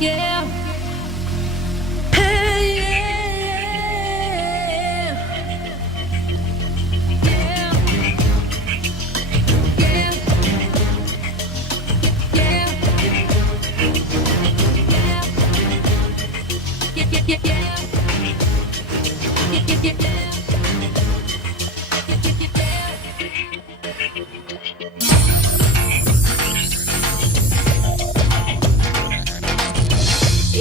Yeah. Hey, yeah. Yeah. Yeah. Yeah. Yeah.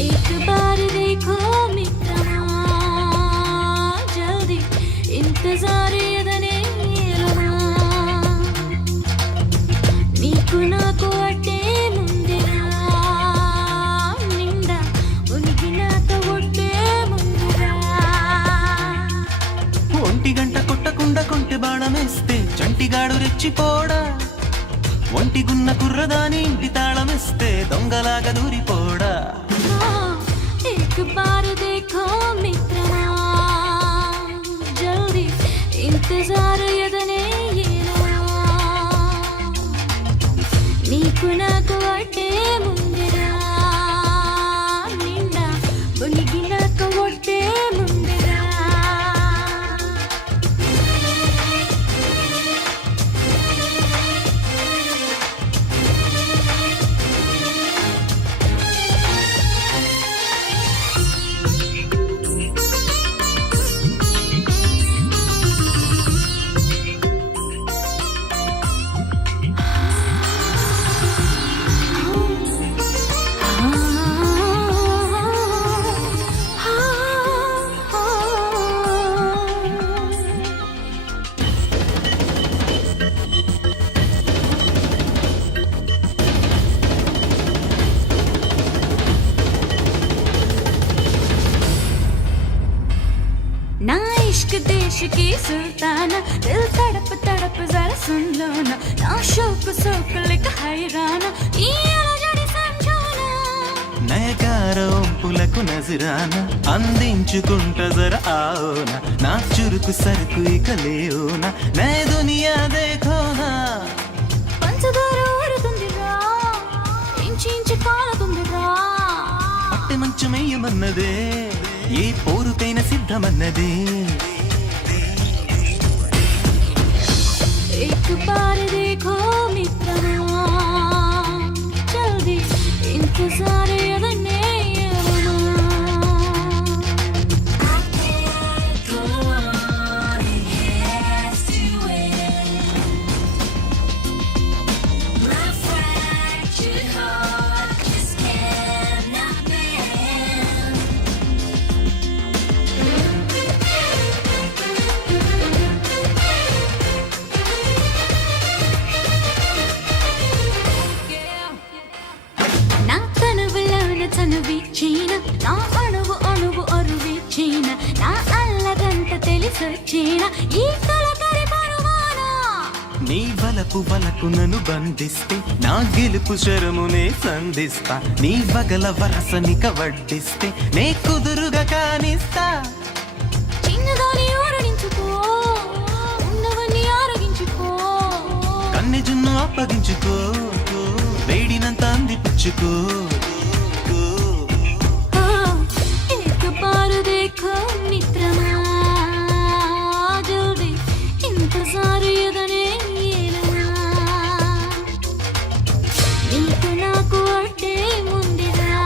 एक बार देखो मित्रमा जल्दी इंतजार ఎదనే ఏలమా నీకు నాకు అట్టే ముందిరా నిండా ఉనికినాక ఒట్టే ముందిరా ఒంటి గంట కొట్టకుండా కొంటె బాణమేస్తే చంటిగాడు రెచ్చిపోడా ఒంటిగున్న కుర్రదాని ఇంటి తాళమిస్తే దొంగలాగా దూరిపోడా एक बार देखो मित्रमा जल्दी इंतजार ఎదనే ఏలమా నీకు నాకు అట్టే ముందిరా నిండా ఉనికినాక ఒట్టే ముందిరా ना इश्क देश की सुल्ताना दिल तड़प तड़प जरा सुन लो ना ना शौक शौक लिख हैराना ये अलजड़ी समझोना నయగార ఒంపులకు నజరాన అందించుకుంట జర ఆవునా నా చురుకు సరుకు ఇక లేవునా నే దునియా దేఖోనా పంచదార ఊరుతుందిరా ఇంచి ఇంచి కాలుతుందిరా పట్టె మంచమేయమన్నదే ఏ పోరుకైన సిద్ధమన్నదే एक बार देखो मित्रमा जल्दी इंतजार ఎదనే ఏలమా నా తనువులోన తనువిచ్చిన నా అణువు అణువు అరువిచ్చిన నా అల్లదంత తెలిసొచ్చిన ఈ తొలకరి పరువాన నీ వలపు వలకు నన్ను బంధిస్తే నా గెలుపు శరమునే సంధిస్తా నీ వగల వరసనిక వడ్డిస్తే నే కుదురుగా కానిస్తా చిన్నదాని ఊరడించుకో ఉన్నవన్నీ ఆరగించుకో కన్నె జున్ను అప్పగించుకో వేడినంత అందిపుచ్చుకో एक बार देखो मित्रमा जल्दी इंतजार ఎదనే ఏలమా నీకు నాకు అట్టే ముందిరా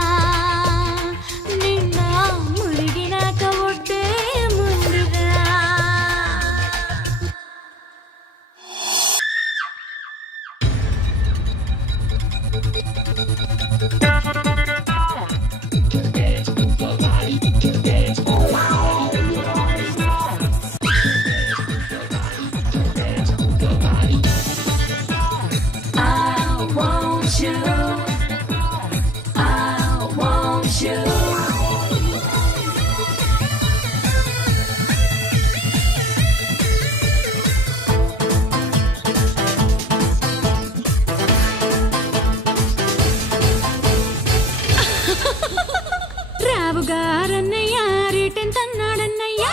నిండా మురిగినాక ఒట్టే ముందిరా I want you. I want you. రావుగారన్నయ్యా రిటర్న్ తన్నాడన్నయ్యా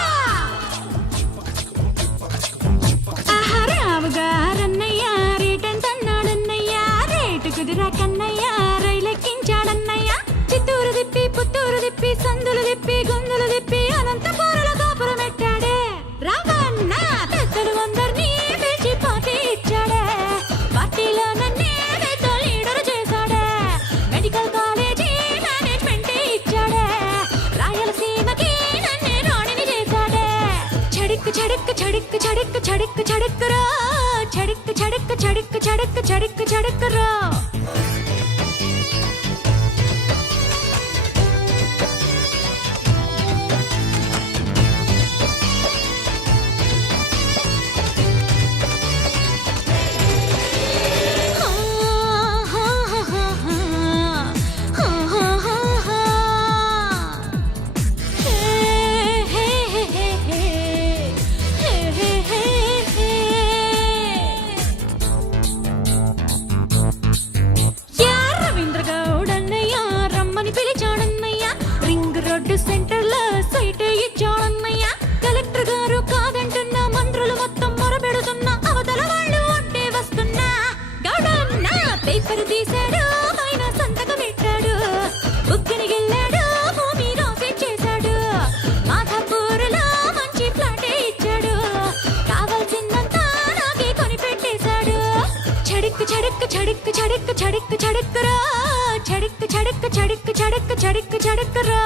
ఆహా రావుగారన్నయ్యా రిటర్న్ తన్నాడన్నయ్యా రేటు కుదిరా కన్నయ్యా రైలెక్కించాడన్నయ్యా చిత్తూరు ఊరు తిప్పి పుత్తూరు తిప్పి సందులు తిప్పి గొంతులు తిప్పి అనంతపురంలో కాపురం పెట్టాడే రవణ పెద్దలు అందరినీ పిలిచి పార్టీ ఇచ్చాడే పార్టీలో నన్నే పెద్ద లీడర్ చేశాడే మెడికల్ కాలేజీ మేనేజ్మెంట్ ఇచ్చాడే రాయలసీమకి నన్నే రాణిని చేశాడే చడిక్ చడిక్ చడిక్ చడిక్ చడిక్ చడిక్కురా చడిక్ చడిక్ చడిక్ చడిక్ చడిక్ చడిక్కురా సెంటర్ లో సైట్ ఇచ్చాడన్నయ్యా కలెక్టర్ గారు కాదంటున్న మంత్రులు మొత్తం మొరబెడుతున్న అవతల వాళ్ళు అట్టే వస్తున్నా గౌడన్న పేపర్ తీశాడు ఆయన సంతకం పెట్టాడు బుక్కిని గెల్లాడు భూమి రాసి చేశాడు మాధపూర్లో మంచి ఫ్లాటే ఇచ్చాడు కావాల్సిందంతా నాకే కొని పెట్టేశాడు చడిక్ చడిక్ చడిక్ చడిక్ చడిక్ చడిక్కురా చడిక్ చడిక్ చడిక్ చడిక్ చడిక్ చడిక్కురా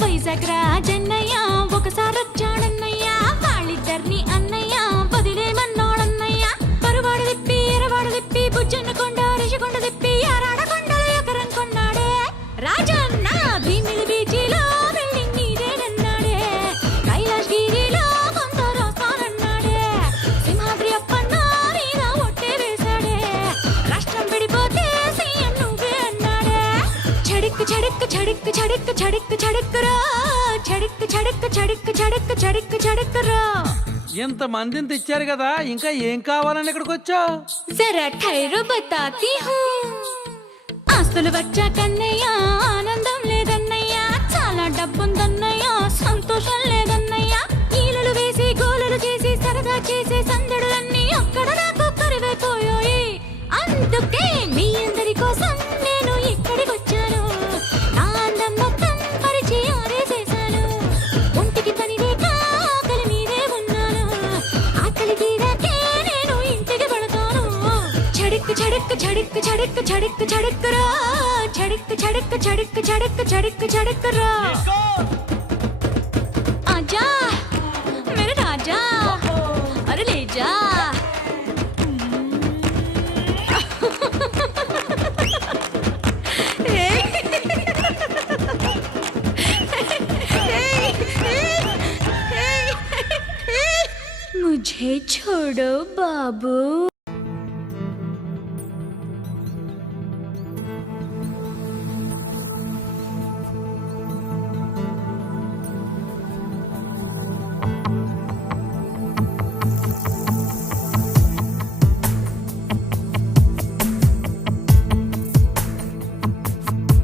వైజాగ్ రాజన్నయ్య ఒకసారి వచ్చాడన్నయ్య వాళ్ళిద్దరిని అన్నయ్య వదిలేమన్నాడన్నయ్య పరువాడు తిప్పి ఎరవాడు తిప్పి బుజ్జన్న కొండ రిషికొండ తిప్పి ఆరాడకొండ ఎకరం కొన్నాడే రాజన్న భీమిలి బీచిలో బిల్డింగ్ నీదేనన్నాడే కైలాష్ గిరిలో కొంత రాస్తానన్నాడే సింహాద్రి అప్పన్న మీద ఒట్టే వేశాడే రాష్ట్రం విడిపోతే సీఎం నువ్వే అన్నాడే చడిక్ చడిక్ చడిక్ చడిక్ చడిక్ చడిక్కురా చడిక్ చడిక్ చడిక్ చడిక్ చడిక్ చడిక్కురా ఎంత మందిని తెచ్చారు కదా ఇంకా ఏం కావాలని ఇక్కడికి వచ్చావు జరా ఖైరు బతాతి హూ ఆస్తులు వచ్చాకన్నయ్య ఆనందం లేదన్నయ్య చాలా డబ్బుందన్నయ్య సంతోషం లేదన్నయ్య ఈలలు వేసి గోలలు చేసి సరదా చేసే సందడులన్నీ అక్కడ నాకు కరివైపోయాయి అందుకే మీ అందరి కోసం నేను ఇక్కడికి వచ్చాను నా అందం మొత్తం పరిచయాలే చేశాను ఒంటికి పని లేక ఆకలి మీదే ఉన్నాను ఆకలి తీరాకే నేను ఇంటికి పడతాను చడిక్ చడిక్ చడిక్ చడిక్ చడిక్ చడిక్కురా చడిక్ చడిక్ చడిక్ చడిక్ చడిక్ చడిక్కురా ఆజా మేరే రాజా అరే లే जा मुझे छोड़ो बाबू।